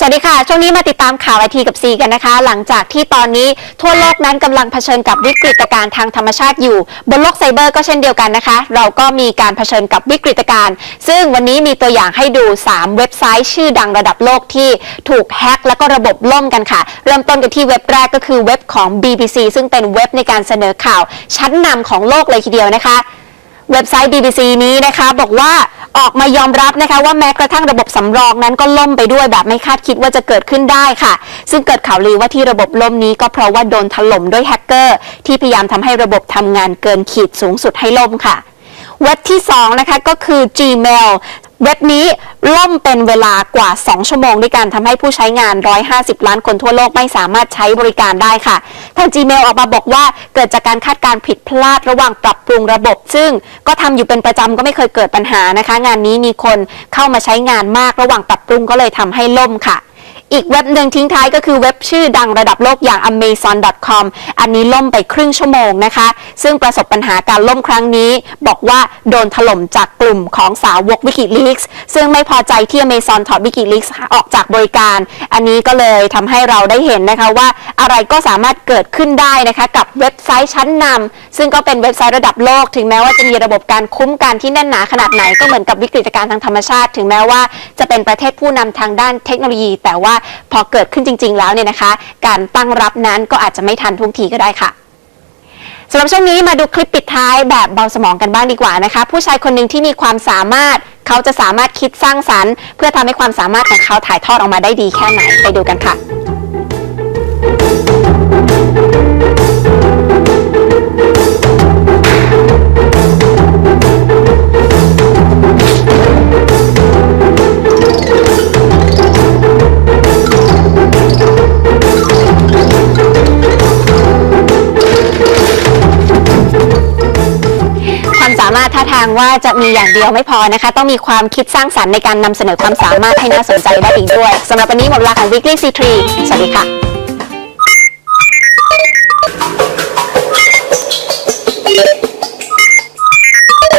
สวัสดีค่ะ ช่วงนี้มาติดตามข่าวไอทีกับซีกันนะคะ หลังจากที่ตอนนี้ทั่วโลกนั้นกำลังเผชิญกับวิกฤตการณ์ทางธรรมชาติอยู่ บนโลกไซเบอร์ก็เช่นเดียวกันนะคะ เราก็มีการเผชิญกับวิกฤตการณ์ ซึ่งวันนี้มีตัวอย่างให้ดู 3 เว็บไซต์ชื่อดังระดับโลกที่ถูกแฮ็กแล้วก็ระบบล่มกันค่ะ เริ่มต้นกันที่เว็บแรกก็คือเว็บของ BBC ซึ่งเป็นเว็บในการเสนอข่าวชั้นนำของโลกเลยทีเดียวนะคะ เว็บไซต์ BBC นี้นะคะ บอกว่าออกมายอมรับนะคะ ว่าแม้กระทั่งระบบสำรองนั้นก็ล่มไปด้วยแบบไม่คาดคิดว่าจะเกิดขึ้นได้ค่ะ ซึ่งเกิดข่าวลือว่าที่ระบบล่มนี้ก็เพราะว่าโดนถล่มด้วยแฮกเกอร์ ที่พยายามทำให้ระบบทำงานเกินขีดสูงสุดให้ล่มค่ะเว็บที่ 2 นะคะ ก็คือ Gmail เว็บนี้ล่มเป็นเวลากว่า 2 ชั่วโมงด้วยกันทำให้ผู้ใช้งาน 150 ล้านคนทั่วโลกไม่สามารถใช้บริการได้ค่ะ ทาง Gmail ออกมาบอกว่าเกิดจากการคาดการณ์ผิดพลาดระหว่างปรับปรุงระบบ ซึ่งก็ทำอยู่เป็นประจำก็ไม่เคยเกิดปัญหานะคะ งานนี้มีคนเข้ามาใช้งานมากระหว่างปรับปรุงก็เลยทำให้ล่มค่ะ อีกเว็บหนึ่งทิ้งท้ายก็คือเว็บชื่อดังระดับโลกอย่าง amazon.com อันนี้ล่มไปครึ่งชั่วโมงนะคะ ซึ่งประสบปัญหาการล่มครั้งนี้ บอกว่าโดนถล่มจากกลุ่มของสาวก Wikileaks ซึ่งไม่พอใจที่ Amazon ถอด Wikileaks ออกจากบริการ อันนี้ก็เลยทำให้เราได้เห็นนะคะว่าอะไรก็สามารถเกิดขึ้นได้นะคะกับเว็บไซต์ชั้นนำซึ่งก็เป็นเว็บไซต์ระดับโลก ถึงแม้ว่าจะมีระบบการคุ้มกันที่แน่นหนาขนาดไหนก็เหมือนกับวิกฤตการณ์ทางธรรมชาติ ถึงแม้ว่าจะเป็นประเทศผู้นำทางด้านเทคโนโลยี แต่ว่าพอเกิดขึ้นจริง ๆ แล้วเนี่ยนะคะ การตั้งรับนั้นก็อาจจะไม่ทันทุกทีก็ได้ค่ะสำหรับช่วงนี้มาดูคลิปปิดท้ายแบบเบาสมองกันบ้างดีกว่านะคะ ผู้ชายคนหนึ่งที่มีความสามารถ เขาจะสามารถคิดสร้างสรรค์ เพื่อทำให้ความสามารถของเขาถ่ายทอดออกมาได้ดีแค่ไหนไปดูกันค่ะามารถท่าทางว่าจะมีอย่างเดียวไม่พอนะคะ ต้องมีความคิดสร้างสรรค์ในการนำเสนอความสามารถให้น่าสนใจได้อีกด้วยสำหรับวันนี้หมดเวลาของ Weekly C3 สวัสดีค่ะ